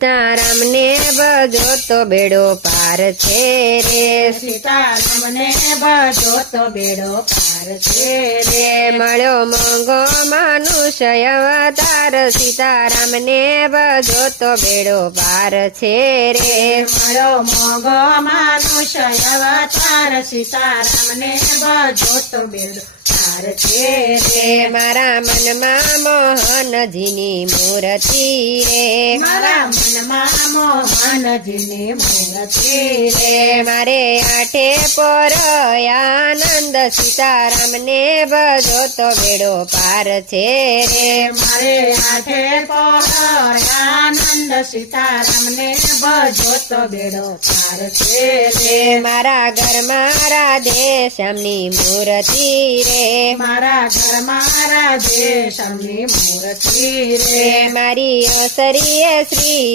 સીતારામને ભજો તો બેડો પાર છે રે, સીતારામને ભજો તો બેડો પાર છે રે, મળ્યો મોંઘો મનુષ્ય અવતાર, સીતારામને ભજો તો બેડો પાર છે રે, મળ્યો મોંઘો મનુષ્ય અવતાર, સીતારામને ભજો તો બેડો પાર છે રે, મારા મનમાં મોહનજીની મૂર્તિ રે, મારા મનમાં મોહનજીની મૂર્તિ રે, મારે આઠે પર આનંદ, સીતારામને ભજો તો બેડો પાર છે રે, મારે આઠે પર આનંદ, સીતારામને ભજો તો બેડો પાર છે રે, મારા ઘરમાં રાધે શ્યામની મૂર્તિ રે, મારા ઘરમાં રાધે શ્યામની મૂર્તિ રે, મારી અસરીએ શ્રી